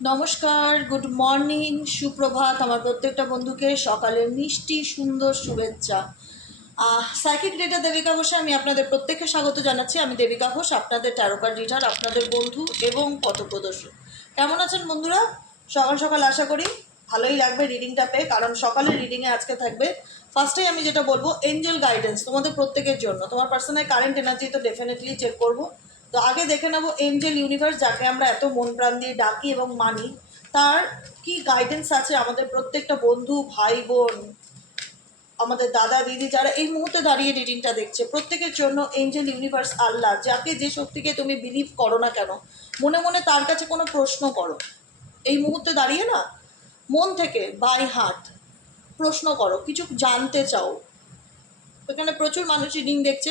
নমস্কার, good morning, সুপ্রভাত আমার প্রত্যেকটা বন্ধুকে সকালের মিষ্টি সুন্দর শুভেচ্ছা। সাইকিক রিডার দেবিকা ঘোষে আমি আপনাদের প্রত্যেককে স্বাগত জানাচ্ছি। আমি দেবিকা ঘোষ, আপনাদের ট্যারো কার্ড রিডার, আপনাদের বন্ধু এবং পথপ্রদর্শক। কেমন আছেন বন্ধুরা? সকাল সকাল আশা করি ভালোই লাগবে রিডিংটা পেয়ে, কারণ সকালের রিডিংয়ে আজকে থাকবে ফার্স্টেই আমি যেটা বলবো এঞ্জেল গাইডেন্স তোমাদের প্রত্যেকের জন্য। তোমার পার্সোনাল কারেন্ট এনার্জি তো ডেফিনেটলি চেক করবো। তো আগে দেখে নেবো এঞ্জেল ইউনিভার্স, যাকে আমরা এত মন প্রাণ দিয়ে ডাকি এবং মানি, তার কি গাইডেন্স আছে আমাদের প্রত্যেকটা বন্ধু ভাই বোন, আমাদের দাদা দিদি যারা এই মুহূর্তে দাঁড়িয়ে রিডিংটা দেখছে, প্রত্যেকের জন্য এঞ্জেল ইউনিভার্স আল্লাহ, যাকে যে শক্তিকে তুমি বিলিভ করো না কেন, মনে মনে তার কাছে কোনো প্রশ্ন করো এই মুহূর্তে দাঁড়িয়ে, না মন থেকে বাই হার্ট প্রশ্ন করো, কিছু জানতে চাও। এখানে প্রচুর মানুষ রিডিং দেখছে,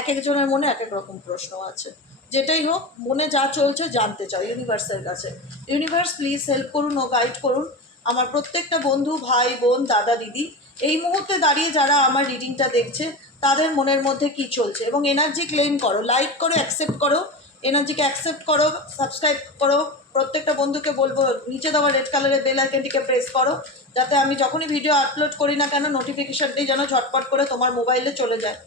এক একজনের মনে এক এক রকম প্রশ্ন আছে। যেটাই হোক, মনে যা চলছে জানতে চাও ইউনিভার্সের কাছে। ইউনিভার্স প্লিজ হেল্প করুন ও গাইড করুন আমার প্রত্যেকটা বন্ধু ভাই বোন দাদা দিদি, এই মুহূর্তে দাঁড়িয়ে যারা আমার রিডিংটা দেখছে তাদের মনের মধ্যে কি চলছে। এবং এনার্জি ক্লেম করো, লাইক করো, অ্যাকসেপ্ট করো, এনার্জিকে অ্যাকসেপ্ট করো, সাবস্ক্রাইব করো। প্রত্যেকটা বন্ধুকে বলবো নিচে দেওয়া রেড কালারের বেল আইকনটিকে প্রেস করো, যাতে আমি যখনই ভিডিও আপলোড করি না কেন নোটিফিকেশানটি যেন ঝটপট করে তোমার মোবাইলে চলে যায়।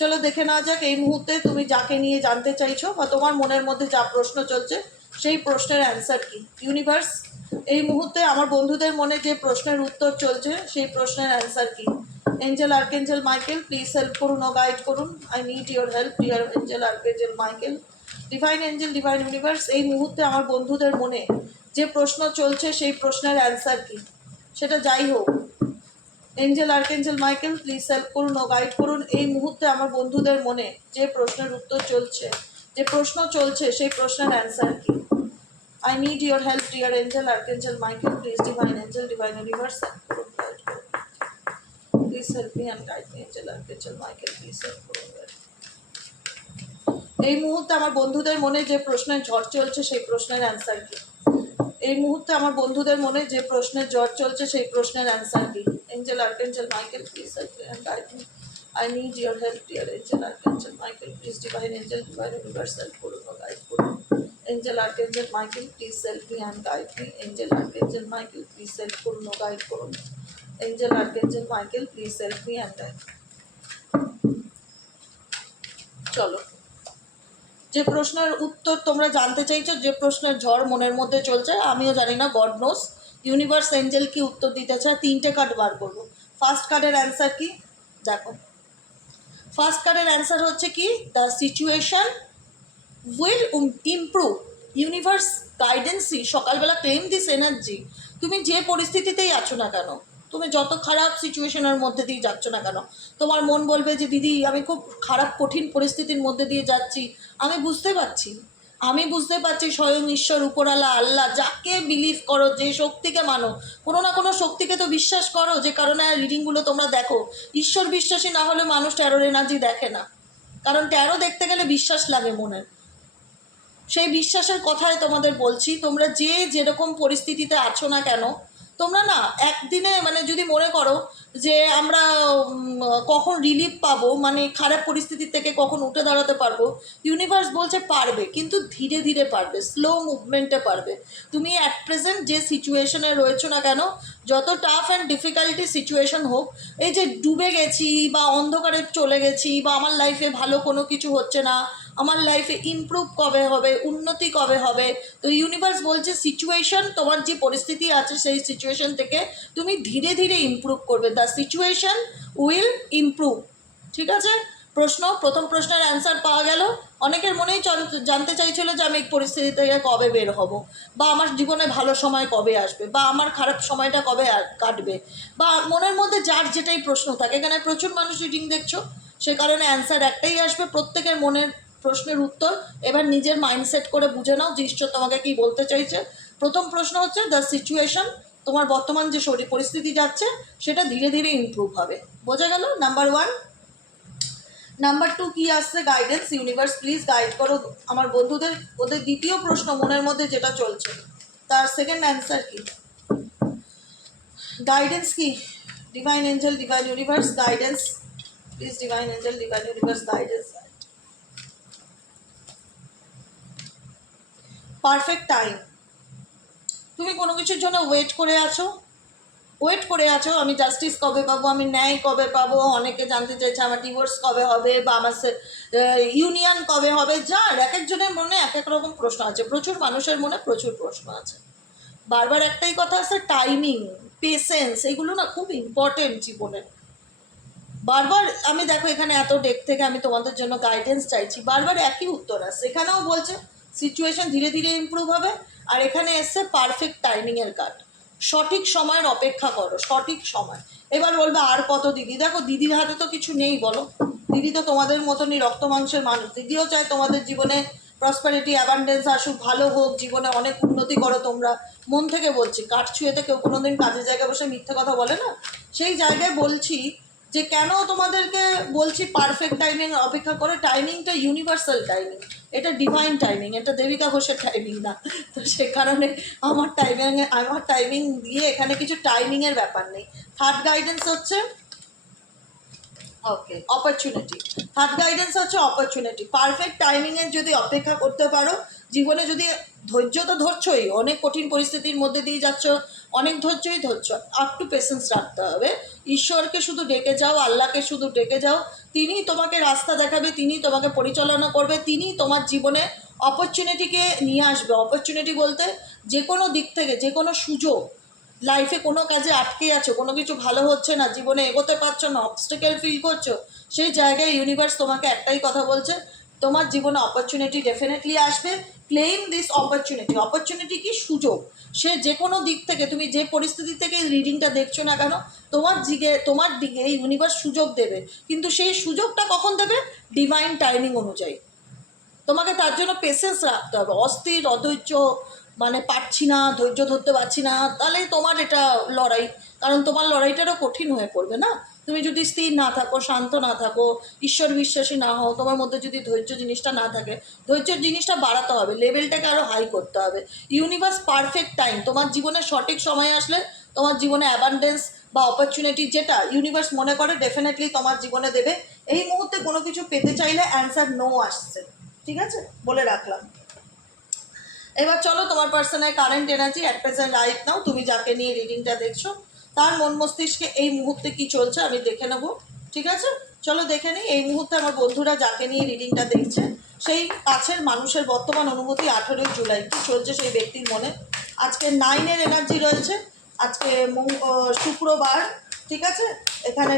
চলো দেখে নেওয়া যাক এই মুহূর্তে তুমি যাকে নিয়ে জানতে চাইছো বা তোমার মনের মধ্যে যা প্রশ্ন চলছে সেই প্রশ্নের অ্যান্সার কি। ইউনিভার্স, এই মুহূর্তে আমার বন্ধুদের মনে যে প্রশ্নের উত্তর চলছে সেই প্রশ্নের অ্যান্সার কি। Angel archangel Michael please help করুন ও গাইড করুন। I need your help dear angel archangel Michael. Divine angel, divine universe, এই মুহূর্তে আমার বন্ধুদের মনে যে প্রশ্ন চলছে সেই প্রশ্নের অ্যান্সার কি, সেটা যাই হোক। Angel archangel Michael please help করুন ও গাইড করুন এই মুহূর্তে আমার বন্ধুদের মনে যে প্রশ্নের উত্তর চলছে, যে প্রশ্ন চলছে সেই প্রশ্নের অ্যান্সার কি। I need your help dear angel archangel Michael please divine angel, divine universe help করুন, গাইড করুন। Please help me and guide me angel archangel Michael please help করুন। এই মুহূর্তে আমার বন্ধুদের মনে যে প্রশ্নের ঝড় চলছে সেই প্রশ্নের অ্যান্সার কি। এই মুহূর্তে আমার বন্ধুদের মনে যে প্রশ্নের জ্বর চলছে সেই প্রশ্নের অ্যান্সার কি। Angel archangel Michael please help me and guide me. I need your help dear angel archangel Michael please divine angel, divine universe help করুন ও গাইড করুন। Angel archangel Michael please help me and guide me. Angel archangel Michael please help করুন ও guide করুন। Angel archangel Michael please help me and guide. চলো, যে প্রশ্নের উত্তর তোমরা জানতে চাইছো, যে প্রশ্নের ঝড় মনের মধ্যে চলছে, আমিও জানি না, গড নোস ইউনিভার্স এঞ্জেল কি উত্তর দিতে চায়। তিনটে কার্ড বার করবো। ফার্স্ট কার্ডের অ্যান্সার কি দেখো। ফার্স্ট কার্ডের অ্যান্সার হচ্ছে কি, the situation will improve. Universe গাইডেন্সই সকালবেলা ক্লেম দিস এনার্জি। তুমি যে পরিস্থিতিতেই আছো না কেন, তুমি যত খারাপ সিচুয়েশনের মধ্যে দিয়ে যাচ্ছ না কেন, তোমার মন বলবে যে দিদি আমি খুব খারাপ কঠিন পরিস্থিতির মধ্যে দিয়ে যাচ্ছি, আমি বুঝতে পারছি, আমি বুঝতে পারছি স্বয়ং ঈশ্বর উপরালা আল্লাহ, যাকে বিলিভ করো, যে শক্তিকে মানো, কোনো না কোনো শক্তিকে তো বিশ্বাস করো, যে কারণে রিডিংগুলো তোমরা দেখো। ঈশ্বর বিশ্বাসী না হলে মানুষ ট্যারোর এনার্জি দেখে না, কারণ ট্যারো দেখতে গেলে বিশ্বাস লাগে মনের। সেই বিশ্বাসের কথাই তোমাদের বলছি, তোমরা যে যেরকম পরিস্থিতিতে আছো না কেন, তোমরা না একদিনে মানে যদি মনে করো যে আমরা কখন রিলিফ পাবো, মানে খারাপ পরিস্থিতি থেকে কখন উঠে দাঁড়াতে পারবো, ইউনিভার্স বলছে পারবে, কিন্তু ধীরে ধীরে পারবে, স্লো মুভমেন্টে পারবে। তুমি অ্যাট প্রেজেন্ট যে সিচুয়েশনে রয়েছো না কেন, যত টাফ অ্যান্ড ডিফিকাল্টি সিচুয়েশন হোক, এই যে ডুবে গেছি বা অন্ধকারে চলে গেছি বা আমার লাইফে ভালো কোনো কিছু হচ্ছে না, আমার লাইফে ইমপ্রুভ কবে হবে, উন্নতি কবে হবে, তো ইউনিভার্স বলছে সিচুয়েশন, তোমার যে পরিস্থিতি আছে সেই সিচুয়েশন থেকে তুমি ধীরে ধীরে ইমপ্রুভ করবে। The situation will improve. ঠিক আছে, প্রথম প্রশ্নের অ্যান্সার পাওয়া গেল। অনেকের মনেই জানতে চাইছিল যে আমি এই পরিস্থিতি থেকে কবে বের হব, বা আমার জীবনে ভালো সময় কবে আসবে, বা আমার খারাপ সময়টা কবে কাটবে, বা মনের মধ্যে যার যেটাই প্রশ্ন থাকে। এখানে প্রচুর মানুষ রিডিং দেখছো, সে কারণে অ্যান্সার একটাই আসবে, প্রত্যেকের মনের প্রশ্নের উত্তর। এবার নিজের মাইন্ডসেট করে বুঝে নাও যে ঈশ্বর তোমাকে কী বলতে চাইছে। প্রথম প্রশ্ন হচ্ছে দ্য সিচুয়েশন, তোমার বর্তমান যে শরীর পরিস্থিতি যাচ্ছে সেটা ধীরে ধীরে ইমপ্রুভ হবে। বোঝা গেল নাম্বার ওয়ান। নাম্বার টু কী আসছে, গাইডেন্স। ইউনিভার্স প্লিজ গাইড করো আমার বন্ধুদের, ওদের দ্বিতীয় প্রশ্ন মনের মধ্যে যেটা চলছে তার সেকেন্ড অ্যান্সার কি, গাইডেন্স কি। Divine angel, divine universe guidance please, divine angel, divine universe guidance. Perfect time, তুমি কোনো কিছুর জন্য ওয়েট করে আছো, আমি জাস্টিস কবে পাবো, আমি ন্যায় কবে পাবো। অনেকে জানতে চাইছে আমার ডিভোর্স কবে হবে বা আমার ইউনিয়ন কবে হবে। যার এক একজনের মনে এক এক রকম প্রশ্ন আছে, প্রচুর মানুষের মনে প্রচুর প্রশ্ন আছে। বারবার একটাই কথা আছে, টাইমিং, পেশেন্স, এগুলো না খুব ইম্পর্টেন্ট জীবনে। বারবার আমি দেখো এখানে এত ডেক থেকে আমি তোমাদের জন্য গাইডেন্স চাইছি, বারবার একই উত্তর আসছে। এখানেও বলছে সিচুয়েশন ধীরে ধীরে ইমপ্রুভ হবে, আর এখানে এসছে পারফেক্ট টাইমিংয়ের কার্ড। সঠিক সময়ের অপেক্ষা করো, সঠিক সময়। এবার বলবে আর কত দিদি, দেখো দিদির হাতে তো কিছু নেই বলো। দিদি তো তোমাদের মতনই রক্ত মাংসের মানুষ। দিদিও চায় তোমাদের জীবনে প্রসপারিটি, অ্যাবান্ডেন্স আসুক, ভালো হোক, জীবনে অনেক উন্নতি করো তোমরা। মন থেকে বলছি, কাঠ ছুঁয়েতে কেউ কোনোদিন কাজের জায়গায় বসে মিথ্যে কথা বলে না। সেই জায়গায় বলছি যে কেন তোমাদেরকে বলছি পারফেক্ট টাইমিং অপেক্ষা করে। টাইমিংটা ইউনিভার্সাল টাইমিং, এটা ডিভাইন টাইমিং, এটা দেবিকা ঘোষের টাইমিং না। তো সে কারণে আমার টাইমিং দিয়ে এখানে কিছু টাইমিংয়ের ব্যাপার নেই। থার্ড গাইডেন্স হচ্ছে ওকে অপরচুনিটি। থার্ড গাইডেন্স হচ্ছে অপরচুনিটি। পারফেক্ট টাইমিংয়ের যদি অপেক্ষা করতে পারো, জীবনে যদি ধৈর্য তো ধরছই, অনেক কঠিন পরিস্থিতির মধ্যে দিয়ে যাচ্ছ, অনেক ধৈর্যই ধরছ, আপ টু পেশেন্স রাখতে হবে। ঈশ্বরকে শুধু ডেকে যাও, আল্লাহকে শুধু ডেকে যাও, তিনি তোমাকে রাস্তা দেখাবে, তিনি তোমাকে পরিচালনা করবে, তিনি তোমার জীবনে অপরচুনিটিকে নিয়ে আসবে। অপরচুনিটি বলতে যে কোনো দিক থেকে যে কোনো সুযোগ, লাইফে কোনো কাজে আটকে আছো, কোনো কিছু ভালো হচ্ছে না, জীবনে এগোতে পারছো না, অবস্টেকেল ফিল করছো, সেই জায়গায় ইউনিভার্স তোমাকে একটাই কথা বলছে, তোমার জীবনে অপরচুনিটি ডেফিনেটলি আসবে। Claim this opportunity. অপরচুনিটি কি? সুযোগ। সে যে কোনো দিক থেকে, তুমি যে পরিস্থিতি থেকে রিডিংটা দেখছো না কেন, তোমার দিকে ইউনিভার্স সুযোগ দেবে, কিন্তু সেই সুযোগটা কখন দেবে? ডিভাইন টাইমিং অনুযায়ী। তোমাকে তার জন্য পেশেন্স রাখতে হবে। অস্থির, অধৈর্য, মানে পারছি না, ধৈর্য ধরতে পারছি না, তাহলে তোমার এটা লড়াই, কারণ তোমার লড়াইটারও কঠিন হয়ে পড়বে না। তুমি যদি স্থির না থাকো, শান্ত না থাকো, ঈশ্বর বিশ্বাসী না হও, তোমার মধ্যে যদি ধৈর্য জিনিসটা না থাকে, ধৈর্যের জিনিসটা বাড়াতে হবে, লেভেলটাকে আরও হাই করতে হবে। ইউনিভার্স পারফেক্ট টাইম, তোমার জীবনে সঠিক সময় আসলে তোমার জীবনে অ্যাবান্ডেন্স বা অপরচুনিটি যেটা ইউনিভার্স মনে করে ডেফিনেটলি তোমার জীবনে দেবে। এই মুহূর্তে কোনো কিছু পেতে চাইলে অ্যান্সার নো আসছে, ঠিক আছে, বলে রাখলাম। এবার চলো তোমার পার্সনের current energy at present right now, তুমি যাকে নিয়ে রিডিংটা দেখছো তার মন মস্তিষ্কে এই মুহূর্তে কি চলছে আমি দেখে নেব, ঠিক আছে? চলো দেখে নিই এই মুহূর্তে আমার বন্ধুরা যাকে নিয়ে রিডিংটা দেখছে, সেই কাছের মানুষের বর্তমান অনুভূতি 18 জুলাই কী চলছে সেই ব্যক্তির মনে। আজকে 9-এর এনার্জি রয়েছে, আজকে শুক্রবার, ঠিক আছে? এখানে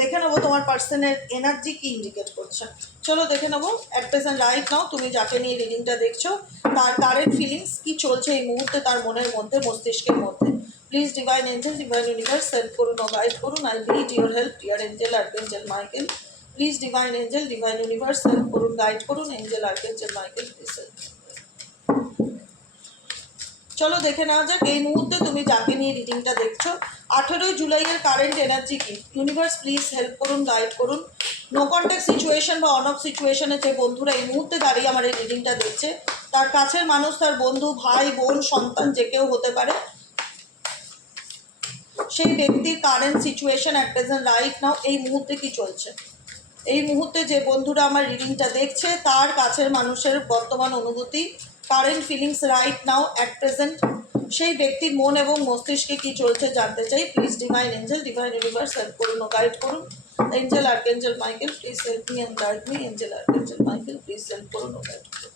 দেখে নেবো তোমার পার্সনের এনার্জি কি ইন্ডিকেট করছে। চলো দেখে নেবো অ্যাট প্রেজেন্ট রাইট নাও তুমি যাকে নিয়ে রিডিংটা দেখছো তার কারেন্ট ফিলিংস কি চলছে এই মুহূর্তে তার মনের মধ্যে, মস্তিষ্কের মধ্যে। Please divine angel, divine universe help করুন ও গাইড করুন। I need your help dear angel, archangel Michael. Please divine angel, divine universe help করুন, গাইড করুন। Angel, archangel Michael, please help. চলো দেখে নেওয়া যাক এই মুহূর্তে তুমি যাকে নিয়ে রিডিংটা দেখছো 18 জুলাইয়ের কারেন্ট এনার্জি কি। ইউনিভার্স প্লিজ হেল্প করুন, গাইড করুন। নো কন্ট্যাক্ট সিচুয়েশন বা অন অফ সিচুয়েশনে যে বন্ধুরা এই মুহূর্তে দাঁড়িয়ে আমার এই রিডিংটা দেখছে, তার কাছের মানুষ, তার বন্ধু, ভাই, বোন, সন্তান, যে কেউ হতে পারে, সেই ব্যক্তির current situation at present right now এই মুহূর্তে কি চলছে। এই মুহূর্তে যে বন্ধুরা আমার রিডিংটা দেখছে তার কাছের মানুষের বর্তমান অনুভূতি, current feelings right now at present, সেই ব্যক্তির মন এবং মস্তিষ্কে কি চলছে জানতে চাই। Please divine angel, divine universe help করুন ও গাইড করুন। Angel, archangel Michael, please help me and guide me. Angel, archangel Michael, please help করুন ও গাইড করুন।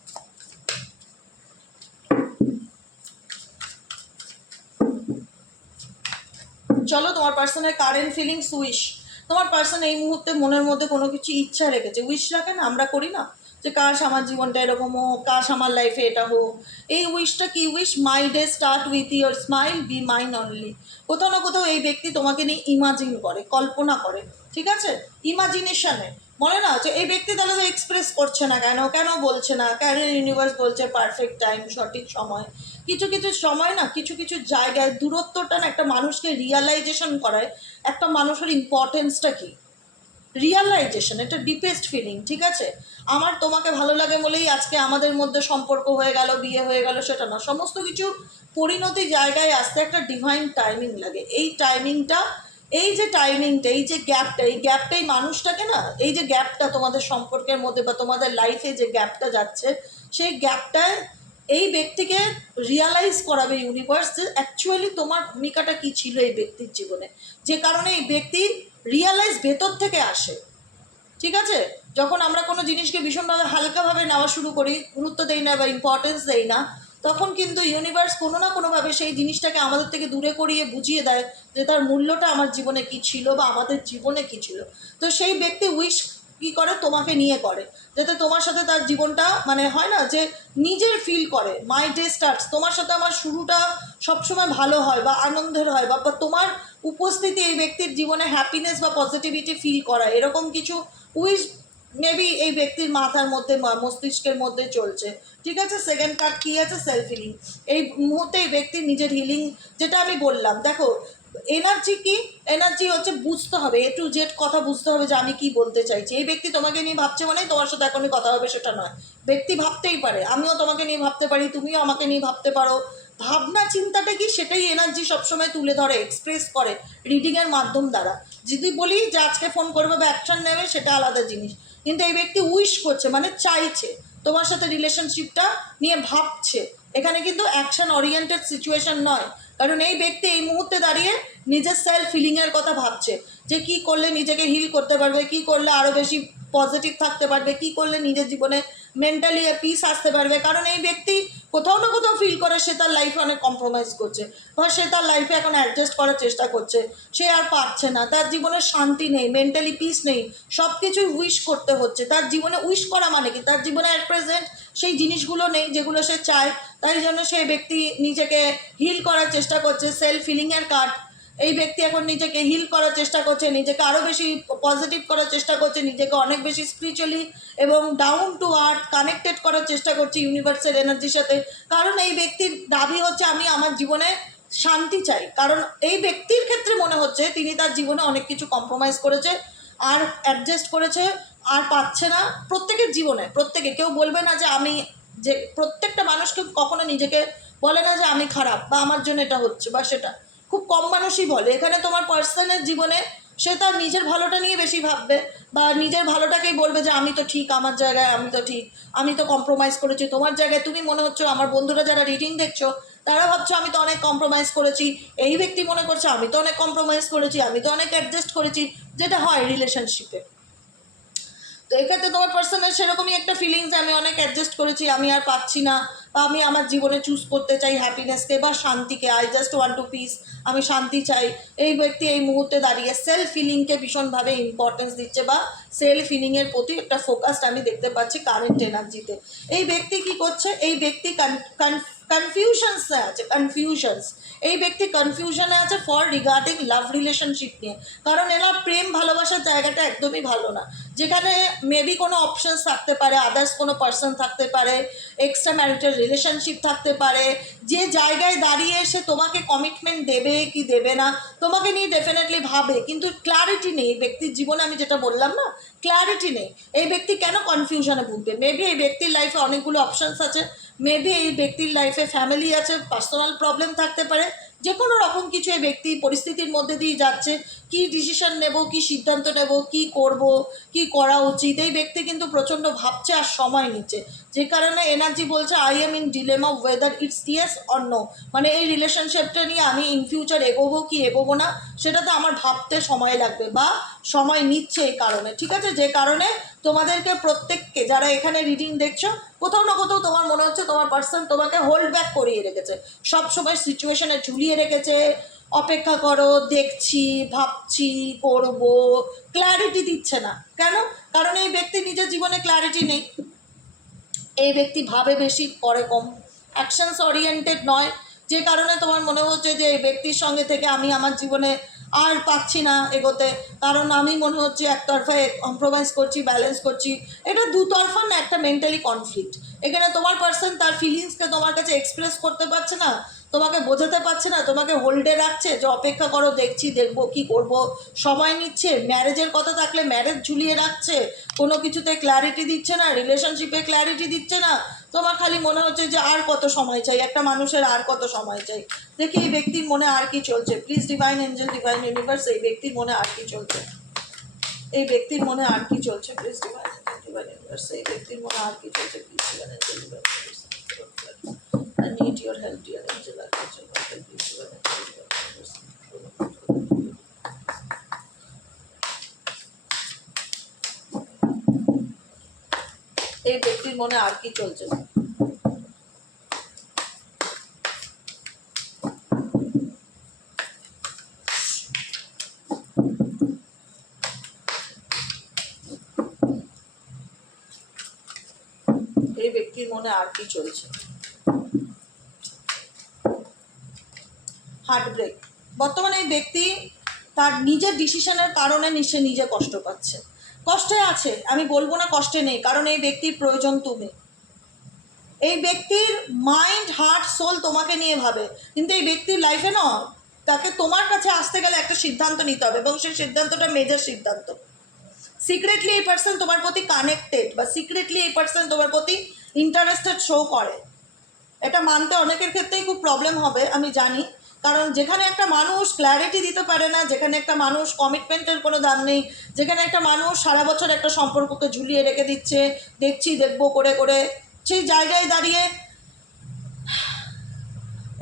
চলো তোমার পার্সনের কারেন্ট ফিলিংস উইশ। তোমার পার্সন এই মুহূর্তে মনের মধ্যে কোনো কিছু ইচ্ছা রেখেছে। উইশ রাখে না, আমরা করি না যে কাশ আমার জীবনটা এরকম হোক, কাশ আমার লাইফে এটা হোক। এই উইশটা কি wish? My day start with your smile, be mine only. কোথাও না কোথাও এই ব্যক্তি তোমাকে নিয়ে ইমাজিন করে, কল্পনা করে, ঠিক আছে? ইমাজিনেশনে বলে না যে এই ব্যক্তি তাহলে তো এক্সপ্রেস করছে না কেন, কেন বলছে না, কেন ইউনিভার্স বলছে পারফেক্ট টাইম, সঠিক সময়। কিছু কিছু সময় না, কিছু কিছু জায়গায় দূরত্বটা না একটা মানুষকে রিয়ালাইজেশন করায় একটা মানুষের ইম্পর্টেন্সটা কী। রিয়ালাইজেশন, এটা ডিপেস্ট ফিলিং, ঠিক আছে? আমার তোমাকে ভালো লাগে বলেই আজকে আমাদের মধ্যে সম্পর্ক হয়ে গেল, বিয়ে হয়ে গেল, সেটা না। সমস্ত কিছু পরিণতি জায়গায় আসতে একটা ডিভাইন টাইমিং লাগে। এই টাইমিংটা, এই যে টাইমিংটা, এই যে গ্যাপটা, এই গ্যাপটাই মানুষটাকে না, এই যে গ্যাপটা তোমাদের সম্পর্কের মধ্যে বা তোমাদের লাইফে যে গ্যাপটা যাচ্ছে, সেই গ্যাপটায় এই ব্যক্তিকে রিয়ালাইজ করাবে ইউনিভার্স যে অ্যাকচুয়ালি তোমার ভূমিকাটা কী ছিল এই ব্যক্তির জীবনে, যে কারণে এই ব্যক্তি রিয়ালাইজ ভেতর থেকে আসে। ঠিক আছে, যখন আমরা কোনো জিনিসকে ভীষণভাবে হালকাভাবে নেওয়া শুরু করি, গুরুত্ব দেই না বা ইম্পর্টেন্স দেই না, তখন কিন্তু ইউনিভার্স কোনো না কোনোভাবে সেই জিনিসটাকে আমাদের থেকে দূরে করিয়ে বুঝিয়ে দেয় যে তার মূল্যটা আমার জীবনে কী ছিল বা আমাদের জীবনে কী ছিল। তো সেই ব্যক্তি উইশ কী করে, তোমাকে নিয়ে করে, যাতে তোমার সাথে তার জীবনটা মানে হয় না যে নিজের ফিল করে মাই ডে স্টার্টস, তোমার সাথে আমার শুরুটা সবসময় ভালো হয় বা আনন্দের হয়, বা তোমার উপস্থিতি এই ব্যক্তির জীবনে হ্যাপিনেস বা পজিটিভিটি ফিল করা, এরকম কিছু উইশ মেবি এই ব্যক্তির মাথার মধ্যে মস্তিষ্কের মধ্যে চলছে। ঠিক আছে, সেকেন্ড কার্ড কী আছে, সেলফ হিলিং। এই মুহূর্তে এই ব্যক্তির নিজের হিলিং, যেটা আমি বললাম, দেখো এনার্জি কি, এনার্জি হচ্ছে বুঝতে হবে, এ টু জেড কথা বুঝতে হবে যে আমি কি বলতে চাইছি। এই ব্যক্তি তোমাকে নিয়ে ভাবছে মানে তোমার সাথে এখনই কথা হবে সেটা নয়। ব্যক্তি ভাবতেই পারে, আমিও তোমাকে নিয়ে ভাবতে পারি, তুমিও আমাকে নিয়ে ভাবতে পারো। ভাবনা চিন্তাটা কি সেটাই এনার্জি সবসময় তুলে ধরে, এক্সপ্রেস করে রিডিংয়ের মাধ্যম দ্বারা। যদি বলি যে আজকে ফোন করবে বা অ্যাকশন নেবে সেটা আলাদা জিনিস, কিন্তু এই ব্যক্তি উইশ করছে মানে চাইছে, তোমার সাথে রিলেশনশিপটা নিয়ে ভাবছে। এখানে কিন্তু অ্যাকশন ওরিয়েন্টেড সিচুয়েশন নয়, কারণ এই ব্যক্তি এই মুহূর্তে দাঁড়িয়ে নিজের সেলফ হিলিংয়ের কথা ভাবছে, যে কী করলে নিজেকে হিল করতে পারবে, কী করলে আরও বেশি পজিটিভ থাকতে পারবে, কী করলে নিজের জীবনে মেন্টালি পিস আসতে পারবে। কারণ এই ব্যক্তি কোথাও না কোথাও ফিল করে সে তার লাইফে অনেক কম্প্রোমাইজ করছে, বা সে তার লাইফে এখন অ্যাডজাস্ট করার চেষ্টা করছে, সে আর পারছে না, তার জীবনে শান্তি নেই, মেন্টালি পিস নেই, সব কিছুই উইশ করতে হচ্ছে। তার জীবনে উইশ করা মানে কি, তার জীবনে অ্যাট প্রেজেন্ট সেই জিনিসগুলো নেই যেগুলো সে চায়, তাই জন্য সেই ব্যক্তি নিজেকে হিল করার চেষ্টা করছে। সেলফ হিলিংয়ের কার্ড, এই ব্যক্তি এখন নিজেকে হিল করার চেষ্টা করছে, নিজেকে আরও বেশি পজিটিভ করার চেষ্টা করছে, নিজেকে অনেক বেশি স্পিরিচুয়ালি এবং ডাউন টু আর্থ কানেক্টেড করার চেষ্টা করছে ইউনিভার্সের এনার্জির সাথে। কারণ এই ব্যক্তির দাবি হচ্ছে আমি আমার জীবনে শান্তি চাই। কারণ এই ব্যক্তির ক্ষেত্রে মনে হচ্ছে তিনি তার জীবনে অনেক কিছু কম্প্রোমাইজ করেছে, আর অ্যাডজাস্ট করেছে, আর পাচ্ছে না। প্রত্যেকের জীবনে প্রত্যেকে, কেউ বলবে না যে আমি, যে প্রত্যেকটা মানুষকে কখনো নিজেকে বলে না যে আমি খারাপ বা আমার জন্য এটা হচ্ছে বা সেটা, খুব কম মানুষই বলে। এখানে তোমার পার্সনের জীবনে সে তার নিজের ভালোটা নিয়ে বেশি ভাববে, বা নিজের ভালোটাকেই বলবে যে আমি তো ঠিক, আমার জায়গায় আমি তো ঠিক, আমি তো কম্প্রোমাইজ করেছি। তোমার জায়গায় তুমি মনে হচ্ছে, আমার বন্ধুরা যারা রিডিং দেখছো তারা ভাবছো আমি তো অনেক কম্প্রোমাইজ করেছি, এই ব্যক্তি মনে করছে আমি তো অনেক কম্প্রোমাইজ করেছি, আমি তো অনেক অ্যাডজাস্ট করেছি, যেটা হয় রিলেশনশিপে। তো এক্ষেত্রে তোমার পার্সনের সেরকমই একটা ফিলিংস, আমি অনেক অ্যাডজাস্ট করেছি, আমি আর পাচ্ছি না, বা আমি আমার জীবনে চুজ করতে চাই হ্যাপিনেসকে বা শান্তিকে, I just want to peace, আমি শান্তি চাই। এই ব্যক্তি এই মুহূর্তে দাঁড়িয়ে সেলফ ফিলিংকে ভীষণভাবে ইম্পর্টেন্স দিচ্ছে, বা সেলফ ফিলিংয়ের প্রতি একটা ফোকাসড আমি দেখতে পাচ্ছি কারেন্ট এনার্জিতে। এই ব্যক্তি কি করছে, এই ব্যক্তি কনফিউশনসে আছে, কনফিউশনস, এই ব্যক্তি কনফিউশনে আছে ফর রিগার্ডিং লাভ রিলেশনশিপ নিয়ে। কারণ এরা প্রেম ভালোবাসার জায়গাটা একদমই ভালো না, যেখানে মেবি কোনো অপশানস থাকতে পারে, আদার্স কোনো পার্সন থাকতে পারে, এক্সট্রা ম্যারিটাল রিলেশনশিপ থাকতে পারে, যে জায়গায় দাঁড়িয়ে সে তোমাকে কমিটমেন্ট দেবে কি দেবে না, তোমাকে নিয়ে ডেফিনেটলি ভাবে, কিন্তু ক্ল্যারিটি নেই এই ব্যক্তির জীবনে। আমি যেটা বললাম না, ক্ল্যারিটি নেই। এই ব্যক্তি কেন কনফিউশনে ভুগবে? মেবি এই ব্যক্তির লাইফে অনেকগুলো অপশানস আছে, মেবি এই ব্যক্তির লাইফে ফ্যামিলি আছে, পার্সোনাল প্রবলেম থাকতে পারে, যে কোনো রকম কিছু এই ব্যক্তি পরিস্থিতির মধ্যে দিয়ে যাচ্ছে। কি ডিসিশন নেব, কি সিদ্ধান্ত নেব, কি করব, কি করা উচিত, এই ব্যক্তি কিন্তু প্রচণ্ড ভাবছে আর সময় নিচ্ছে, যে কারণে এনার্জি বলছে I am in dilemma whether it's yes or no. মানে এই রিলেশনশিপটা নিয়ে আমি ইন ফিউচার এগোবো কি এগোবো না, সেটা তো আমার ভাবতে সময় লাগবে বা সময় নিচ্ছে এই কারণে। ঠিক আছে, যে কারণে তোমাদেরকে প্রত্যেককে যারা এখানে রিডিং দেখছো, কোথাও না কোথাও তোমার মনে হচ্ছে তোমার পার্সন তোমাকে হোল্ড ব্যাক করিয়ে রেখেছে, সবসময় সিচুয়েশনে ঝুলিয়ে রেখেছে, অপেক্ষা করো, দেখছি, ভাবছি, করব, ক্ল্যারিটি দিচ্ছে না। কেন? কারণ এই ব্যক্তি নিজের জীবনে ক্ল্যারিটি নেই, এই ব্যক্তি ভাবে বেশি করে কম, অ্যাকশনস ওরিয়েন্টেড নয়, যে কারণে তোমার মনে হচ্ছে যে এই ব্যক্তির সঙ্গে থেকে আমি আমার জীবনে আর পাচ্ছি না এগোতে, কারণ আমি মনে হচ্ছে একতরফায় কম্প্রোমাইজ করছি, ব্যালেন্স করছি। এটা দুতরফা না, একটা মেন্টালি কনফ্লিক্ট। এখানে তোমার পার্সন তার ফিলিংসকে তোমার কাছে এক্সপ্রেস করতে পারছে না, তোমাকে বোঝাতে পারছে না, তোমাকে হোল্ডে রাখছে যে অপেক্ষা করো, দেখছি, দেখবো, কি করব, সময় নিচ্ছে। ম্যারেজের কথা থাকলে ম্যারেজ ঝুলিয়ে রাখছে, কোনো কিছুতে ক্ল্যারিটি দিচ্ছে না, রিলেশনশিপে ক্ল্যারিটি দিচ্ছে না। তোমার খালি মনে হচ্ছে যে আর কত সময় চাই, একটা মানুষের আর কত সময় চাই। দেখি এই ব্যক্তির মনে আর কি চলছে, please divine angel, divine universe, এই ব্যক্তির মনে আর কি চলছে, এই ব্যক্তির মনে আর কি চলছে, please divine angel, divine universe, এই ব্যক্তির মনে আর কি চলছে, please divine angel, divine universe. I need your help, dear angel. Archangel, Michael, please do an এই ব্যক্তির মনে আর কি চলছে? এই ব্যক্তির মনে আর কি চলছে? Heart break. বর্তমানে এই ব্যক্তি তার নিজের ডিসিশনের কারণে সে নিজে কষ্ট পাচ্ছে, কষ্টে আছে, আমি বলবো না কষ্টে নেই, কারণ এই ব্যক্তির প্রয়োজন তুমি। এই ব্যক্তির মাইন্ড হার্ট সোল তোমাকে নিয়ে ভাবে, কিন্তু এই ব্যক্তির লাইফে না, তাকে তোমার কাছে আসতে গেলে একটা সিদ্ধান্ত নিতে হবে, এবং সেই সিদ্ধান্তটা মেজর সিদ্ধান্ত। সিক্রেটলি এই পার্সন তোমার প্রতি কানেক্টেড, বা সিক্রেটলি এই পার্সন তোমার প্রতি ইন্টারেস্টেড শো করে। এটা মানতে অনেকের ক্ষেত্রেই খুব প্রবলেম হবে, আমি জানি, কারণ যেখানে একটা মানুষ ক্ল্যারিটি দিতে পারে না, যেখানে একটা মানুষ কমিটমেন্টের কোনো দাম নেই, যেখানে একটা মানুষ সারা বছর একটা সম্পর্ককে ঝুলিয়ে রেখে দিচ্ছে, দেখছি দেখবো করে করে, সেই জায়গায় দাঁড়িয়ে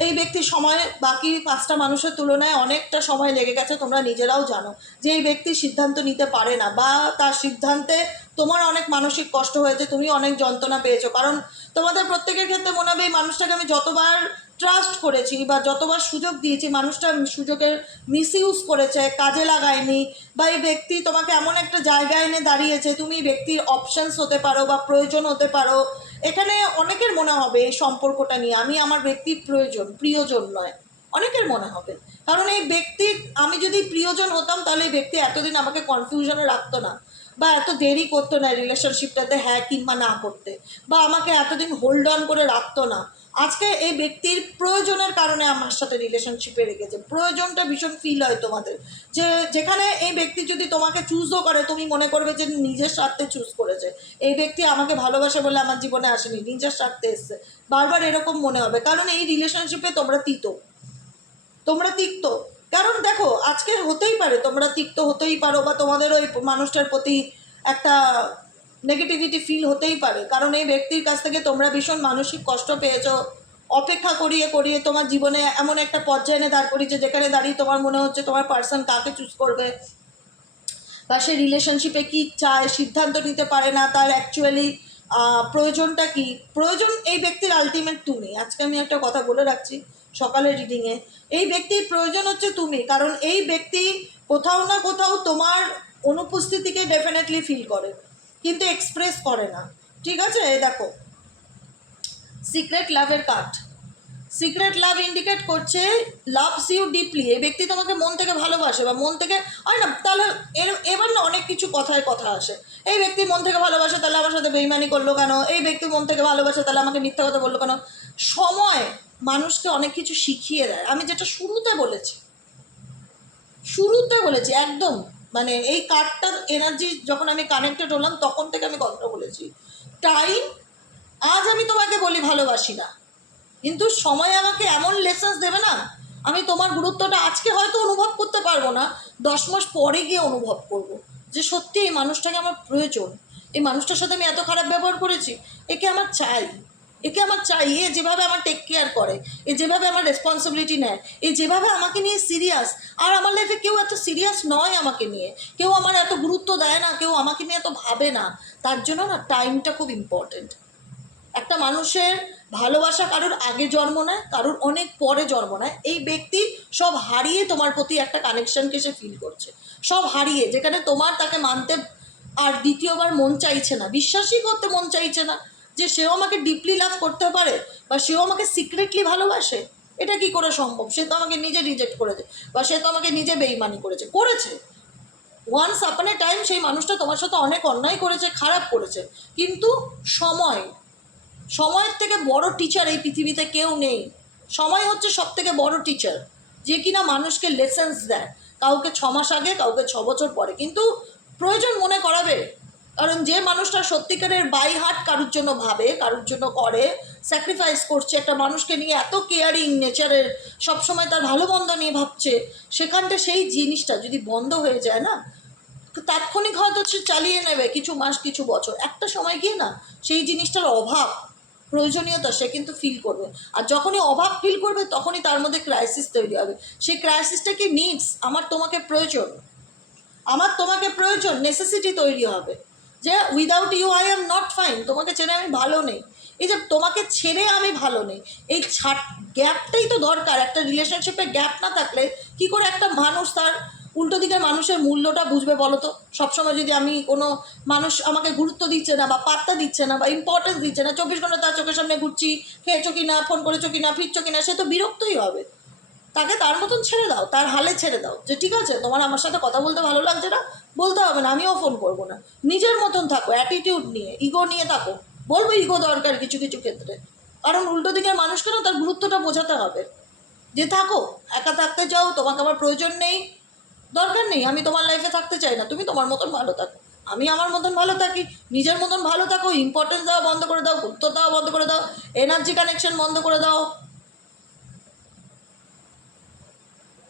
এই ব্যক্তির সময় বাকি 5টা মানুষের তুলনায় অনেকটা সময় লেগে গেছে। তোমরা নিজেরাও জানো যে এই ব্যক্তি সিদ্ধান্ত নিতে পারে না, বা তার সিদ্ধান্তে তোমার অনেক মানসিক কষ্ট হয়েছে, তুমি অনেক যন্ত্রণা পেয়েছো, কারণ তোমাদের প্রত্যেকের ক্ষেত্রে মনে হবে এই মানুষটাকে আমি যতবার ট্রাস্ট করেছি বা যতবার সুযোগ দিয়েছি, মানুষটা সুযোগের মিসইউজ করেছে, কাজে লাগায়নি, বা এই ব্যক্তি তোমাকে এমন একটা জায়গায় এনে দাঁড়িয়েছে, তুমি ব্যক্তির অপশানস হতে পারো বা প্রয়োজন হতে পারো। এখানে অনেকের মনে হবে এই সম্পর্কটা নিয়ে আমি আমার ব্যক্তির প্রিয়জন নয়, অনেকের মনে হবে, কারণ এই ব্যক্তির আমি যদি প্রিয়জন হতাম তাহলে এই ব্যক্তি এতদিন আমাকে কনফিউশনে রাখতো না, বা এত দেরি করতো না রিলেশনশিপটাতে হ্যাঁ কিংবা না করতে, বা আমাকে এতদিন হোল্ড অন করে রাখতো না। আজকে এই ব্যক্তির প্রয়োজনের কারণে আমার সাথে রিলেশনশিপে রেখেছে। প্রয়োজনটা ভীষণ ফিল হয় তোমাদের, যে যেখানে এই ব্যক্তি যদি তোমাকে চুজও করে, তুমি মনে করবে যে নিজের স্বার্থে চুজ করেছে, এই ব্যক্তি আমাকে ভালোবাসে বলে আমার জীবনে আসেনি, নিজের স্বার্থে এসছে, বারবার এরকম মনে হবে, কারণ এই রিলেশনশিপে তোমরা তিক্ত। কারণ দেখো, আজকে হতেই পারে তোমরা তিক্ত হতেই পারো, বা তোমাদের ওই মানুষটার প্রতি একটা নেগেটিভিটি ফিল হতেই পারে, কারণ এই ব্যক্তির কাছ থেকে তোমরা ভীষণ মানসিক কষ্ট পেয়েছো। অপেক্ষা করিয়ে করিয়ে তোমার জীবনে এমন একটা পর্যায়ে এনে দাঁড় করিয়েছে যেখানে দাঁড়িয়ে তোমার মনে হচ্ছে তোমার পার্সন কাকে চুজ করবে, বা সে রিলেশনশিপে কী চায় সিদ্ধান্ত নিতে পারে না, তার অ্যাকচুয়ালি প্রয়োজনটা কি। প্রয়োজন এই ব্যক্তির আলটিমেট তুমি। আজকে আমি একটা কথা বলে রাখছি সকালের রিডিংয়ে, এই ব্যক্তির প্রয়োজন হচ্ছে তুমি, কারণ এই ব্যক্তি কোথাও না কোথাও তোমার অনুপস্থিতিকে ডেফিনেটলি ফিল করে, কিন্তু এক্সপ্রেস করে না। ঠিক আছে, দেখো সিক্রেট লাভের কার্ড। সিক্রেট লাভ ইন্ডিকেট করছে লাভস ইউ ডিপলি। এই ব্যক্তি তোমাকে মন থেকে ভালোবাসে, বা মন থেকে হয় না, তাহলে এবার না অনেক কিছু কথায় কথা আসে। এই ব্যক্তি মন থেকে ভালোবাসে, তাহলে আমার সাথে বেইমানি করলো কেন? এই ব্যক্তি মন থেকে ভালোবাসে, তাহলে আমাকে মিথ্যা কথা বললো কেন? সময় মানুষকে অনেক কিছু শিখিয়ে দেয়। আমি যেটা শুরুতে বলেছি একদম, মানে এই কার্ডটার এনার্জি যখন আমি কানেক্টেড হলাম তখন থেকে আমি কথাটা বলেছি। টাইম, আজ আমি তোমাকে বলি ভালোবাসি না, কিন্তু সময় আমাকে এমন লেসেন্স দেবে না, আমি তোমার গুরুত্বটা আজকে হয়তো অনুভব করতে পারবো না, 10 মাস পরে গিয়ে অনুভব করব যে সত্যি এই মানুষটাকে আমার প্রয়োজন, এই মানুষটার সাথে আমি এত খারাপ ব্যবহার করেছি, একে আমার চাই, এ যেভাবে আমার টেক কেয়ার করে, এ যেভাবে আমার রেসপন্সিবিলিটি নেয়, এ যেভাবে আমাকে নিয়ে সিরিয়াস। আর আমার লাইফে কেউ এত সিরিয়াস নয় আমাকে নিয়ে, কেউ আমার এত গুরুত্ব দেয় না, কেউ আমাকে নিয়ে এত ভাবে না। তার জন্য না টাইমটা খুব ইম্পর্টেন্ট। একটা মানুষের ভালোবাসা কারোর আগে জন্ম নেয়, কারোর অনেক পরে জন্ম নেয়। এই ব্যক্তি সব হারিয়ে তোমার প্রতি একটা কানেকশনকে সে ফিল করছে, সব হারিয়ে, যেখানে তোমার তাকে মানতে আর দ্বিতীয়বার মন চাইছে না, বিশ্বাসই করতে মন চাইছে না যে সেও আমাকে ডিপলি লাভ করতে পারে, বা সেও আমাকে সিক্রেটলি ভালোবাসে। এটা কি করে সম্ভব? সে তো আমাকে নিজে রিজেক্ট করেছে, বা সে তো আমাকে নিজে বেইমানি করেছে। ওয়ান্স আপন এ টাইম সেই মানুষটা তোমার সাথে অনেক অন্যায় করেছে, খারাপ করেছে, কিন্তু সময়ের থেকে বড় টিচার এই পৃথিবীতে কেউ নেই। সময় হচ্ছে সব থেকে বড় টিচার, যে কিনা মানুষকে লেসেন্স দেয়, কাউকে 6 মাস আগে, কাউকে 6 বছর পরে, কিন্তু প্রয়োজন মনে করাবে। কারণ যে মানুষটা সত্যিকারের বাই হার্ট কারোর জন্য ভাবে, কারোর জন্য করে, স্যাক্রিফাইস করছে, একটা মানুষকে নিয়ে এত কেয়ারিং নেচারের, সবসময় তার ভালো মন্দ নিয়ে ভাবছে, সেখানটা সেই জিনিসটা যদি বন্ধ হয়ে যায় না, তাৎক্ষণিক হয়তো সে চালিয়ে নেবে কিছু মাস কিছু বছর, একটা সময় গিয়ে না সেই জিনিসটার অভাব প্রয়োজনীয়তা সে কিন্তু ফিল করবে। আর যখনই অভাব ফিল করবে তখনই তার মধ্যে ক্রাইসিস তৈরি হবে। সেই ক্রাইসিসটা কি নিডস, আমার তোমাকে প্রয়োজন, আমার তোমাকে প্রয়োজন, নেসেসিটি তৈরি হবে যে without you I am not fine, তোমাকে ছেড়ে আমি ভালো নেই। এই যে তোমাকে ছেড়ে আমি ভালো নেই, এই গ্যাপটাই তো দরকার। একটা রিলেশনশিপে গ্যাপ না থাকলে কি করে একটা মানুষ তার উল্টো দিকের মানুষের মূল্যটা বুঝবে বলো তো? সবসময় যদি আমি কোনো মানুষ আমাকে গুরুত্ব দিচ্ছে না বা পাত্তা দিচ্ছে না বা ইম্পর্টেন্স দিচ্ছে না, 24 ঘন্টা তার চোখের সামনে ঘুরছি, খেয়েছো কি না, ফোন করেছো কি না, ফিরছো কি না, সে তো বিরক্তই হবে। তাকে তার মতন ছেড়ে দাও, তার হালে ছেড়ে দাও যে ঠিক আছে তোমার আমার সাথে কথা বলতে ভালো লাগছে না, বলতে হবে না, আমিও ফোন করব না। নিজের মতন থাকো, অ্যাটিটিউড নিয়ে, ইগো নিয়ে থাকো। বলবো ইগো দরকার কিছু কিছু ক্ষেত্রে, কারণ উল্টো দিকের মানুষকে না তার গুরুত্বটা বোঝাতে হবে যে থাকো, একা থাকতে চাও, তোমাকে আমার প্রয়োজন নেই, দরকার নেই, আমি তোমার লাইফে থাকতে চাই না, তুমি তোমার মতন ভালো থাকো, আমি আমার মতন ভালো থাকি। নিজের মতন ভালো থাকো, ইম্পর্টেন্স দেওয়া বন্ধ করে দাও, গুরুত্ব দেওয়া বন্ধ করে দাও, এনার্জি কানেকশন বন্ধ করে দাও,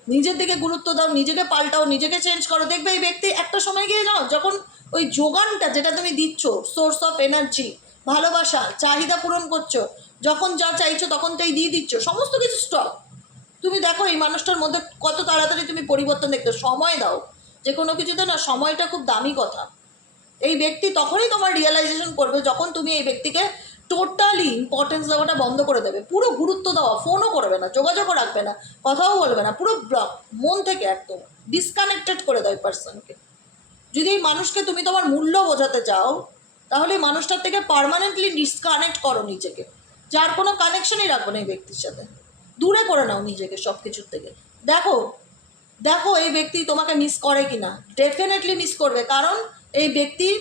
নিজের দিকে গুরুত্ব দাও, নিজেকে পাল্টাও, নিজেকে চেঞ্জ করো। দেখবে এই ব্যক্তি একটা সময় গিয়ে যাও যখন ওই যোগানটা যেটা তুমি দিচ্ছ, সোর্স অফ এনার্জি, ভালোবাসা, চাহিদা পূরণ করছো, যখন যা চাইছো তখন তাই দিয়ে দিচ্ছ, সমস্ত কিছু স্টপ। তুমি দেখো এই মানুষটার মধ্যে কত তাড়াতাড়ি তুমি পরিবর্তন দেখতে। সময় দাও, যে কোনো কিছুতে না সময়টা খুব দামি কথা। এই ব্যক্তি তখনই তোমার রিয়েলাইজেশন করবে যখন তুমি এই ব্যক্তিকে টোটালি ইম্পর্টেন্স দেওয়াটা বন্ধ করে দেবে, পুরো গুরুত্ব দেওয়া, ফোনও করবে না, যোগাযোগও রাখবে না, কথাও বলবে না, পুরো ব্লক, মন থেকে একদম ডিসকানেক্টেড করে দেয় পার্সনকে। যদি এই মানুষকে তুমি তোমার মূল্য বোঝাতে চাও তাহলে এই মানুষটার থেকে পার্মানেন্টলি ডিসকানেক্ট করো নিজেকে, যার কোনো কানেকশনই রাখবো না এই ব্যক্তির সাথে, দূরে করে নাও নিজেকে সব কিছুর থেকে। দেখো দেখো এই ব্যক্তি তোমাকে মিস করে কি না, ডেফিনেটলি মিস করবে, কারণ এই ব্যক্তির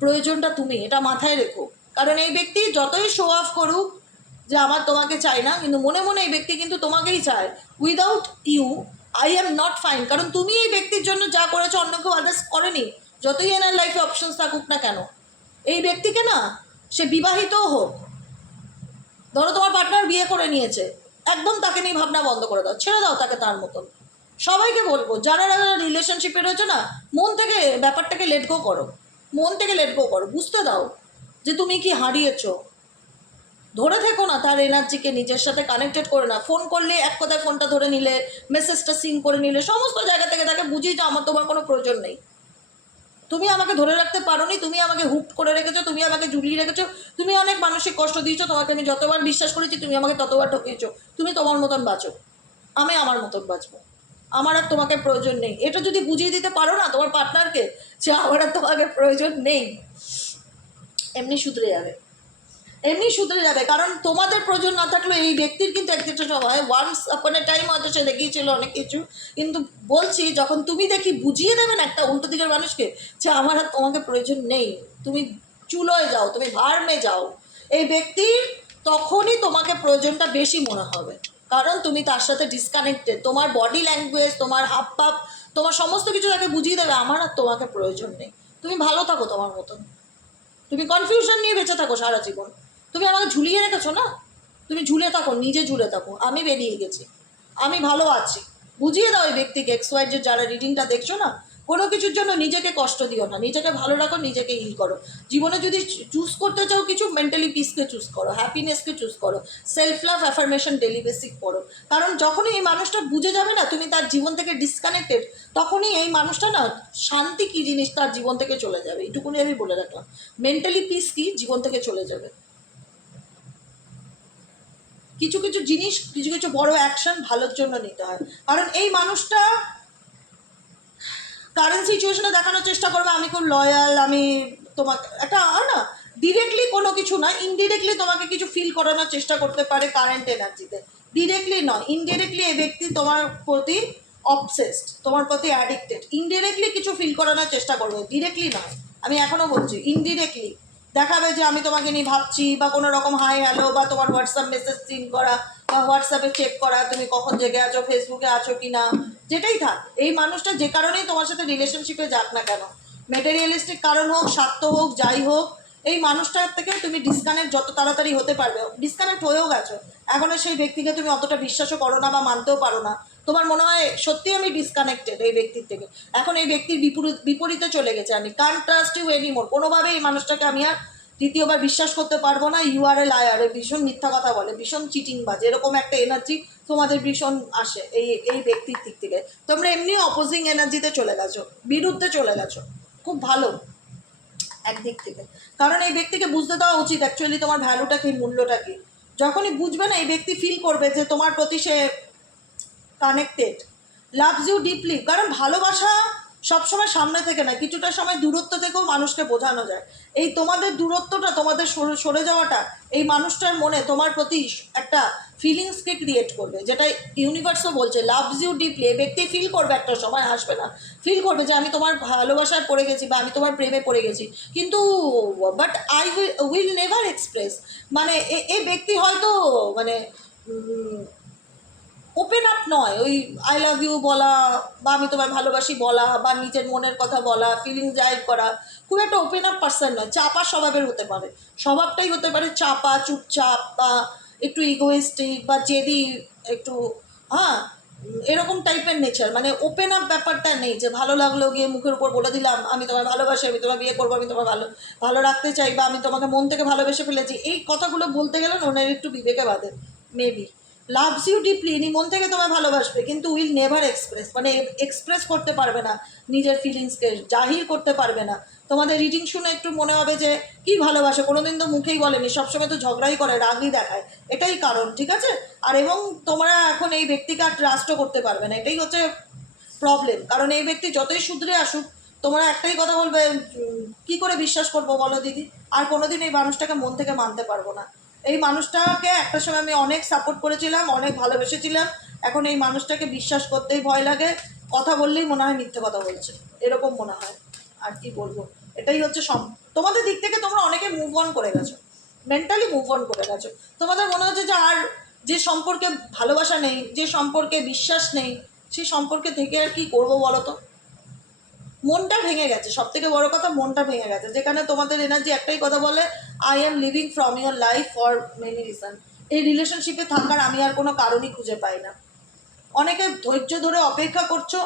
প্রয়োজনটা তুমি, এটা মাথায় রেখো। কারণ এই ব্যক্তি যতই শো অফ করুক যে আমার তোমাকে চাই না, কিন্তু মনে মনে এই ব্যক্তি কিন্তু তোমাকেই চায়। Without you I am not fine, কারণ তুমি এই ব্যক্তির জন্য যা করেছো অন্য কেউ আদার্স করেনি, যতই এনার লাইফে অপশনস থাকুক না কেন। এই ব্যক্তিকে না, সে বিবাহিতও হোক, ধরো তোমার পার্টনার বিয়ে করে নিয়েছে, একদম তাকে নিয়ে ভাবনা বন্ধ করে দাও, ছেড়ে দাও তাকে তার মতন। সবাইকে বলবো যারা রিলেশনশিপে রয়েছে না, মন থেকে ব্যাপারটাকে লেট গো করো, মন থেকে লেট গো করো, বুঝতে দাও যে তুমি কি হারিয়েছো। ধরে থেকো না তার এনার্জিকে, নিজের সাথে কানেক্টেড করে না। ফোন করলে এক কথায় ফোনটা ধরে নিলে, মেসেজটা সিন করে নিলে, সমস্ত জায়গা থেকে তাকে বুঝিয়ে যে আমার তোমার কোনো প্রয়োজন নেই, তুমি আমাকে ধরে রাখতে পারোনি, তুমি আমাকে হুক করে রেখেছো, তুমি আমাকে জুড়িয়ে রেখেছো, তুমি অনেক মানসিক কষ্ট দিয়েছো, তোমাকে আমি যতবার বিশ্বাস করেছি তুমি আমাকে ততবার ঠকিয়েছো। তুমি তোমার মতন বাঁচো, আমি আমার মতন বাঁচবো, আমার আর তোমাকে প্রয়োজন নেই। এটা যদি বুঝিয়ে দিতে পারো না তোমার পার্টনারকে যে আমার আর তোমাকে প্রয়োজন নেই, এমনি শুধরে যাবে, এমনি শুধরে যাবে। কারণ তোমাদের প্রয়োজন না থাকলে এই ব্যক্তির কিন্তু একটা সময় ওয়ান্স আপন এ টাইম হয়তো সে দেখিয়েছিল অনেক কিছু, কিন্তু বলছি যখন তুমি দেখি বুঝিয়ে দেবেন একটা উল্টো দিকের মানুষকে যে আমার আর তোমাকে প্রয়োজন নেই, তুমি চুলোয় যাও, তুমি ভার্মে যাও, এই ব্যক্তির তখনই তোমাকে প্রয়োজনটা বেশি মনে হবে। কারণ তুমি তার সাথে ডিসকানেক্টেড, তোমার বডি ল্যাঙ্গুয়েজ, তোমার হাব ভাব, তোমার সমস্ত কিছু তাকে বুঝিয়ে দেবে আমার আর তোমাকে প্রয়োজন নেই, তুমি ভালো থাকো তোমার মতন, তুমি কনফিউশন নিয়ে বেঁচে থাকো সারা জীবন। তুমি আমাকে ঝুলিয়ে রেখেছো না, তুমি ঝুলে থাকো, নিজে ঝুলে থাকো, আমি বেরিয়ে গেছি, আমি ভালো আছি। বুঝিয়ে দাও ওই ব্যক্তিকে, XY যে যারা রিডিংটা দেখছো না, কোনো কিছুর জন্য নিজেকে কষ্ট দিও না, নিজেকে ভালো রাখো, নিজেকে হিল করো। জীবনে যদি চুজ করতে চাও কিছু, মেন্টালি পিসকে চুজ করো, হ্যাপিনেসকে চুজ করো, self love affirmation daily basic করো। কারণ যখনই এই মানুষটা বুঝে যাবে না তুমি তার জীবন থেকে ডিসকানেক্টেড, তখনই এই মানুষটা না শান্তি কী জিনিস তার জীবন থেকে চলে যাবে, এইটুকুনি আমি বলে রাখলাম। মেন্টালি পিস কি জীবন থেকে চলে যাবে। কিছু কিছু জিনিস, কিছু কিছু বড় অ্যাকশন ভালোর জন্য নিতে হয়। কারণ এই মানুষটা কারেন্ট সিচুয়েশনে দেখানোর চেষ্টা করবে আমি খুব লয়াল, আমি তোমাকে একটা হয় না, ডিরেক্টলি কোনো কিছু না, ইনডিরেক্টলি তোমাকে কিছু ফিল করানোর চেষ্টা করতে পারে কারেন্ট এনার্জিতে। ডিরেক্টলি নয়, ইনডিরেক্টলি এই ব্যক্তি তোমার প্রতি অবসেসড, তোমার প্রতি অ্যাডিক্টেড, ইনডিরেক্টলি কিছু ফিল করানোর চেষ্টা করবে, ডিরেক্টলি নয়। আমি এখনও বলছি ইনডিরেক্টলি দেখাবে যে আমি তোমাকে নিয়ে ভাবছি, বা কোনো রকম হাই হ্যালো, বা তোমার হোয়াটসঅ্যাপ মেসেজ সিন করা, বা হোয়াটসঅ্যাপে চেক করা তুমি কখন জেগে আছো, ফেসবুকে আছো কি না, যেটাই থাক। এই মানুষটা যে কারণেই তোমার সাথে রিলেশনশিপে যাক না কেন, মেটেরিয়ালিস্টিক কারণ হোক, স্বার্থ হোক, যাই হোক, এই মানুষটার থেকে তুমি ডিসকানেক্ট যত তাড়াতাড়ি হতে পারবে, ডিসকানেক্ট হয়েও গেছো, এখনও সেই ব্যক্তিকে তুমি অতটা বিশ্বাসও করো না বা মানতেও পারো না, তোমার মনে হয় সত্যি আমি ডিসকানেক্টেড এই ব্যক্তির থেকে, এখন এই ব্যক্তির বিপরীতে চলে গেছে, আমি কান্ট ট্রাস্ট ইউ এনিমোর, কোনোভাবেই এই মানুষটাকে আমি আর দ্বিতীয়বার বিশ্বাস করতে পারবো না, ইউ আর এ লায়ার, ভীষণ মিথ্যা কথা বলে, ভীষণ চিটিংবাজ, এরকম একটা এনার্জি তোমাদের ভীষণ আসে এই ব্যক্তির দিক থেকে। তোমরা এমনি অপোজিং এনার্জিতে চলে গেছো, বিরুদ্ধে চলে গেছো, খুব ভালো একদিক থেকে। কারণ এই ব্যক্তিকে বুঝতে দেওয়া উচিত অ্যাকচুয়ালি তোমার ভ্যালুটা কি, মূল্যটা কি। যখনই বুঝবে না, এই ব্যক্তি ফিল করবে যে তোমার প্রতি সে কানেক্টেড, লাভস ইউ ডিপলি। কারণ ভালোবাসা সবসময় সামনে থেকে না, কিছুটা সময় দূরত্ব থেকেও মানুষকে বোঝানো যায়। এই তোমাদের দূরত্বটা, তোমাদের সরে যাওয়াটা এই মানুষটার মনে তোমার প্রতি একটা ফিলিংসকে ক্রিয়েট করবে, যেটা ইউনিভার্সও বলছে লাভস ইউ ডিপলি। এই ব্যক্তি ফিল করবে, একটা সময় আসবে না, ফিল করবে যে আমি তোমার ভালোবাসায় পড়ে গেছি বা আমি তোমার প্রেমে পড়ে গেছি, কিন্তু but I will never express. মানে এই ব্যক্তি হয়তো মানে ওপেন আপ নয়, ওই আই লাভ ইউ বলা বা আমি তোমায় ভালোবাসি বলা বা নিজের মনের কথা বলা, ফিলিংস জাহির করা, খুব একটা ওপেন আপ পার্সন নয়। চাপা স্বভাবের হতে পারে, স্বভাবটাই হতে পারে চাপা, চুপচাপ বা একটু ইগোয়েস্টিক বা জেদি একটু, হ্যাঁ এরকম টাইপের নেচার। মানে ওপেন আপ ব্যাপারটা নেই যে ভালো লাগলো গিয়ে মুখের উপর বলে দিলাম আমি তোমায় ভালোবাসি, আমি তোমায় বিয়ে করবো, আমি তোমায় ভালো রাখতে চাই বা আমি তোমাকে মন থেকে ভালোবেসে ফেলেছি। এই কথাগুলো বলতে গেলে না ওনার একটু বিবেকে বাঁধে মেবি। লাভস ইউ ডিপলি, ইনি মন থেকে তোমায় ভালোবাসবে, কিন্তু উইল নেভার এক্সপ্রেস, মানে এক্সপ্রেস করতে পারবে না নিজের ফিলিংসকে, জাহির করতে পারবে না। তোমাদের রিডিং শুনে একটু মনে হবে যে কি ভালোবাসে, কোনোদিন তো মুখেই বলেনি, সবসময় তো ঝগড়াই করে, রাগই দেখায়, এটাই কারণ, ঠিক আছে। আর এবং তোমরা এখন এই ব্যক্তিকে আর ট্রাস্টও করতে পারবে না, এটাই হচ্ছে প্রবলেম। কারণ এই ব্যক্তি যতই শুধরে আসুক, তোমরা একটাই কথা বলবে কি করে বিশ্বাস করবো বলো দিদি, আর কোনোদিন এই মানুষটাকে মন থেকে মানতে পারবো না। এই মানুষটাকে একটা সময় আমি অনেক সাপোর্ট করেছিলাম, অনেক ভালোবেসেছিলাম, এখন এই মানুষটাকে বিশ্বাস করতেই ভয় লাগে, কথা বললেই মনে হয় মিথ্যে কথা বলছে, এরকম মনে হয়। আর কি বলবো, এটাই হচ্ছে তোমাদের দিক থেকে তোমরা অনেকে মুভ অন করে গেছো, মেন্টালি মুভ অন করে গেছো। তোমাদের মনে হচ্ছে যে আর যে সম্পর্কে ভালোবাসা নেই, যে সম্পর্কে বিশ্বাস নেই, সেই সম্পর্কে থেকে আর কি করবো বলো তো। মনটা ভেঙে গেছে, সব থেকে বড় কথা মনটা ভেঙে গেছে, যেখানে তোমাদের এনার্জি একটাই কথা বলে I am living from your life for many reason. এই রিলেশনশিপে থাকার আমি আর কোনো কারণই খুঁজে পাই না। অনেকে ধৈর্য ধরে অপেক্ষা করছো,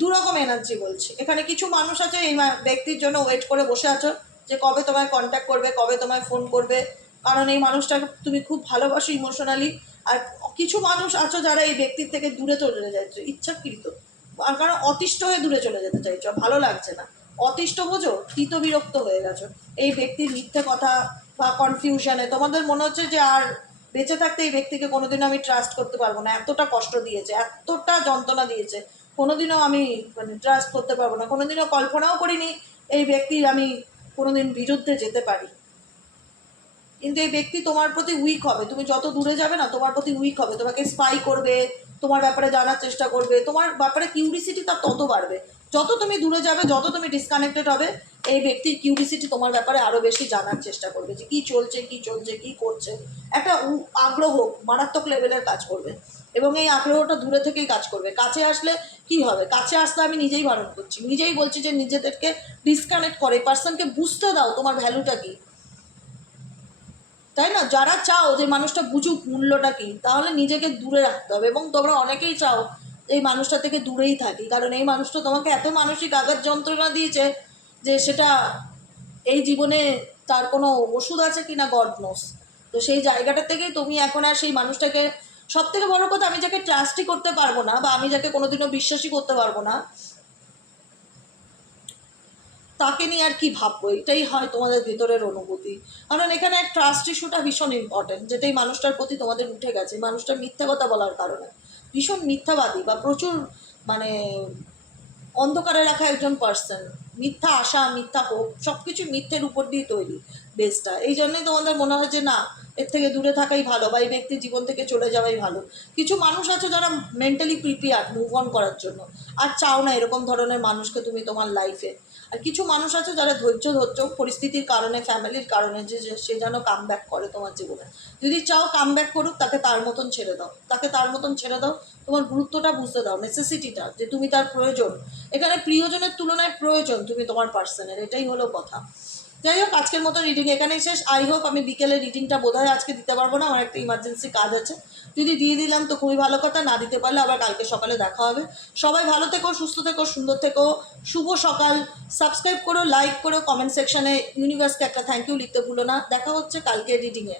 দুরকম এনার্জি বলছে। এখানে কিছু মানুষ আছে এই ব্যক্তির জন্য ওয়েট করে বসে আছো যে কবে তোমায় কন্ট্যাক্ট করবে, কবে তোমায় ফোন করবে, কারণ এই মানুষটাকে তুমি খুব ভালোবাসো ইমোশনালি। আর কিছু মানুষ আছো যারা এই ব্যক্তির থেকে দূরে চলে যাচ্ছে ইচ্ছাকৃত, আর কারণ অতিষ্ঠ হয়ে দূরে চলে যেতে চাইছো, ভালো লাগছে না, অতিষ্ঠ বোঝো, কৃত বিরক্ত হয়ে গেছো এই ব্যক্তির মিথ্যে কথা বা কনফিউশনে। তোমাদের মনে হচ্ছে যে আর বেঁচে থাকতে এই ব্যক্তিকে কোনোদিনও আমি ট্রাস্ট করতে পারবো না, এতটা কষ্ট দিয়েছে, এতটা যন্ত্রণা দিয়েছে, কোনোদিনও আমি মানে ট্রাস্ট করতে পারবো না, কোনোদিনও কল্পনাও করিনি এই ব্যক্তির আমি কোনোদিন বিরুদ্ধে যেতে পারি। কিন্তু এই ব্যক্তি তোমার প্রতি উইক হবে, তুমি যত দূরে যাবে না তোমার প্রতি উইক হবে, তোমাকে স্পাই করবে, তোমার ব্যাপারে জানার চেষ্টা করবে, তোমার ব্যাপারে কিউরিসিটি তার তত বাড়বে। যত তুমি দূরে যাবে, যত তুমি ডিসকানেক্টেড হবে, এই ব্যক্তির কিউরিসিটি তোমার ব্যাপারে আরও বেশি জানার চেষ্টা করবে যে কী চলছে, কী চলছে, কী করছে, একটা আগ্রহ মারাত্মক লেভেলের কাজ করবে। এবং এই আগ্রহটা দূরে থেকেই কাজ করবে, কাছে আসলে কি হবে, কাছে আসলে আমি নিজেই বারণ করছি, নিজেই বলছি যে নিজেদেরকে ডিসকানেক্ট করে পার্সনকে বুঝতে দাও তোমার ভ্যালুটা কী, তাই না। যারা চাও যে মানুষটা বুঝুক মূল্যটা কী, তাহলে নিজেকে দূরে রাখতে হবে। এবং তোমরা অনেকেই চাও এই মানুষটা থেকে দূরেই থাকি, কারণ এই মানুষটা তোমাকে এত মানসিক আঘাত যন্ত্রণা দিয়েছে যে সেটা এই জীবনে তার কোনো ওষুধ আছে কি না গড নোস। তো সেই জায়গাটা থেকেই তুমি এখন আর সেই মানুষটাকে, সব থেকে বড় কথা আমি যাকে ট্রাস্টই করতে পারবো না বা আমি যাকে কোনোদিনও বিশ্বাসই করতে পারবো না, তাকে নিয়ে আর কি ভাববো, এটাই হয় তোমাদের ভেতরের অনুভূতি। কারণ এখানে এক ট্রাস্ট ইস্যুটা ভীষণ ইম্পর্টেন্ট, যেটাই মানুষটার প্রতি তোমাদের উঠে গেছে, মানুষটার মিথ্যা কথা বলার কারণে, ভীষণ মিথ্যাবাদী বা প্রচুর মানে অন্ধকারে রাখা একজন পার্সন, মিথ্যা আশা, মিথ্যা হোপ, সব কিছু মিথ্যের উপর দিয়ে তৈরি বেসটা। এই জন্যই তোমাদের মনে হয় যে না, এর থেকে দূরে থাকাই ভালো বা এই ব্যক্তির জীবন থেকে চলে যাওয়াই ভালো। কিছু মানুষ আছে যারা মেন্টালি প্রিপেয়ার্ড মুভ অন করার জন্য, আর চাও না এরকম ধরনের মানুষকে তুমি তোমার লাইফে। আর কিছু মানুষ আছে যারা ধৈর্য ধরছ পরিস্থিতির কারণে, ফ্যামিলির কারণে, যে সে যেন কাম ব্যাক করে তোমার জীবনে। যদি চাও কাম ব্যাক করুক, তাকে তার মতন ছেড়ে দাও, তাকে তার মতন ছেড়ে দাও, তোমার গুরুত্বটা বুঝতে দাও, নেসেসিটিটা, যে তুমি তার প্রয়োজন। এখানে প্রিয়জনের তুলনায় প্রয়োজন তুমি তোমার পার্সনের, এটাই হলো কথা। যাই হোক, আজকের মতো রিডিং এখানেই শেষ। আই হোপ আমি বিকেলে রিডিংটা বোধহয় আজকে দিতে পারবো না, আমার একটা ইমার্জেন্সি কাজ আছে। যদি দিয়ে দিলাম তো খুবই ভালো কথা, না দিতে পারলে আবার কালকে সকালে দেখা হবে। সবাই ভালো থেকো, সুস্থ থেকো, সুন্দর থেকো। শুভ সকাল। সাবস্ক্রাইব করো, লাইক করো, কমেন্ট সেকশানে ইউনিভার্সকে একটা থ্যাংক ইউ লিখতে ভুলো না। দেখা হচ্ছে কালকে রিডিংয়ে।